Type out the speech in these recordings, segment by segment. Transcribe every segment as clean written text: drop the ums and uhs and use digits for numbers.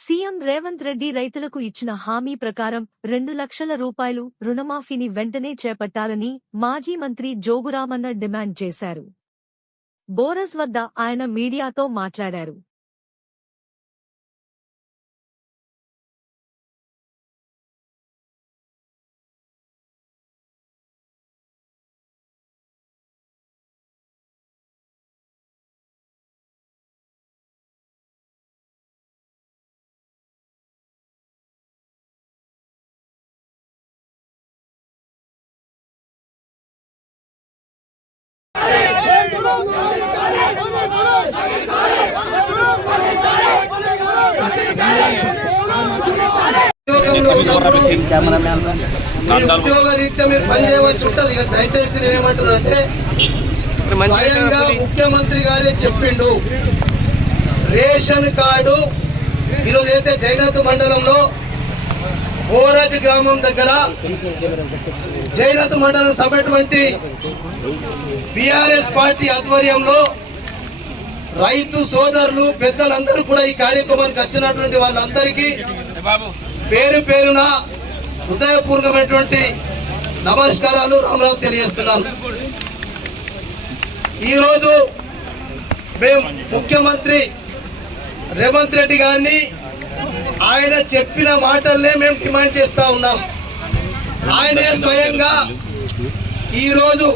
CM Revanth Reddy రైతులకు ఇచ్చిన హామీ ప్రకారం 2 లక్షల రూపాయలు రుణమాఫీని వెంటనే చేపట్టాలని మాజీ మంత్రి జోగురామన్న డిమాండ్ చేశారు. బోరస్ వద్ద ఆయన మీడియాతో మాట్లాడారు. ఉద్యోగ రీత్యా మీరు పనిచేయవలసి ఉంటుంది. ఇక దయచేసి నేనేమంటున్నానంటే, స్వయంగా ముఖ్యమంత్రి గారే చెప్పిండు, రేషన్ కార్డు ఈరోజు అయితే జైనత్ మండలంలో ఓరాజి గ్రామం దగ్గర జైనత్ మండలం సభటువంటి బీఆర్ఎస్ పార్టీ ఆధ్వర్యంలో రైతు సోదరులు పెద్దలందరూ కూడా ఈ కార్యక్రమానికి వచ్చినటువంటి వాళ్ళందరికీ పేరు పేరున హృదయపూర్వకమైనటువంటి నమస్కారాలు రామరావు తెలియజేస్తున్నాను. ఈరోజు మేము ముఖ్యమంత్రి రేవంత్ రెడ్డి గారిని ఆయన చెప్పిన మాటల్నే మేము డిమాండ్ చేస్తా ఉన్నాం. ఆయనే స్వయంగా ఈరోజు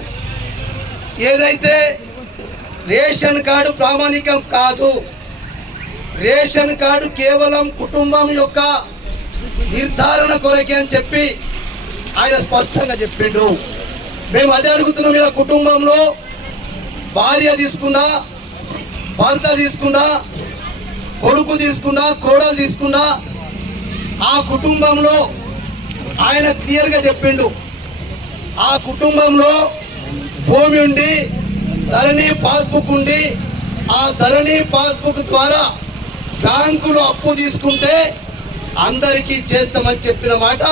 ఏదైతే రేషన్ కార్డు ప్రామాణికం కాదు, రేషన్ కార్డు కేవలం కుటుంబం యొక్క నిర్ధారణ కొరకే అని చెప్పి ఆయన స్పష్టంగా చెప్పిండు. మేము అదే అడుగుతున్నాం. ఇలా కుటుంబంలో భార్య తీసుకున్నా, భర్త తీసుకున్నా, కొడుకు తీసుకున్నా, కోడలు తీసుకున్నా, ఆ కుటుంబంలో ఆయన క్లియర్గా చెప్పిండు, ఆ కుటుంబంలో భూమి ఉండి ధరణి పాస్బుక్ ఉండి ఆ ధరణి పాస్బుక్ ద్వారా బ్యాంకులో అప్పు తీసుకుంటే అందరికీ చేస్తామని చెప్పిన మాట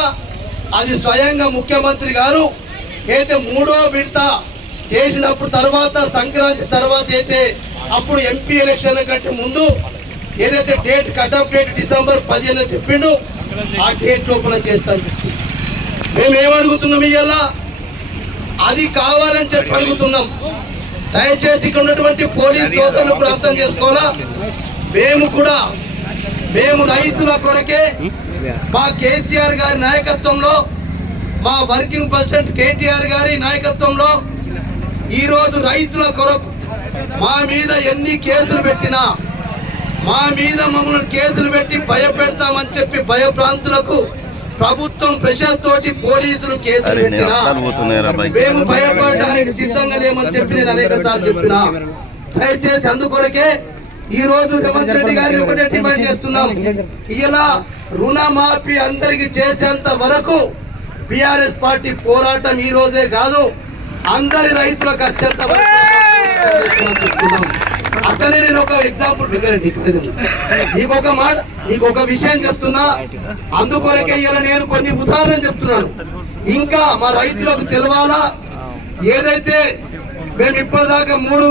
అది స్వయంగా ముఖ్యమంత్రి గారు అయితే 3వ విడత చేసినప్పుడు తర్వాత సంక్రాంతి తర్వాత అయితే అప్పుడు ఎంపీ ఎలక్షన్ కంటే ముందు ఏదైతే date cut off date December 15 చెప్పిండు, ఆ డేట్ లోపల చేస్తామని చెప్పి మేమేమడుగుతున్నాం, ఇవాళ అది కావాలని చెప్పి అడుగుతున్నాం. దయచేసి ఇక్కడ ఉన్నటువంటి పోలీస్ సోదరులు కూడా అర్థం చేసుకోవాలా. మేము రైతుల కొరకే మా కేసీఆర్ గారి నాయకత్వంలో, మా వర్కింగ్ ప్రెసిడెంట్ కేటీఆర్ గారి నాయకత్వంలో ఈరోజు రైతుల కొరకు మా మీద ఎన్ని కేసులు పెట్టినా, మా మీద మమ్మల్ని కేసులు పెట్టి భయపెడతామని చెప్పి భయభ్రాంతులకు ప్రభుత్వం ప్రెషర్ తోటి పోలీసులు కేసులు పెట్టినా మేము భయపడడానికి సిద్ధంగా లేమని చెప్పి నేను అనేక సార్లు చెప్పినా. దయచేసి అందుకొరకే ఈ రోజు రేవంత్ రెడ్డి గారిని ఒకటే డిమాండ్ చేస్తున్నాం. ఇలా రుణమాఫీ అందరికి చేసేంత వరకు బీఆర్ఎస్ పార్టీ పోరాటం ఈ రోజే కాదు, అందరి రైతులకు వచ్చేంత వరకు చెప్తున్నాం. అట్లనే నేను ఒక ఎగ్జాంపుల్ నీకు ఒక విషయం చెప్తున్నా. అందుకొరకే ఇలా నేను కొన్ని ఉదాహరణలు చెప్తున్నాను. ఇంకా మా రైతులకు తెలవాలా, ఏదైతే మేము ఇప్పటిదాకా 3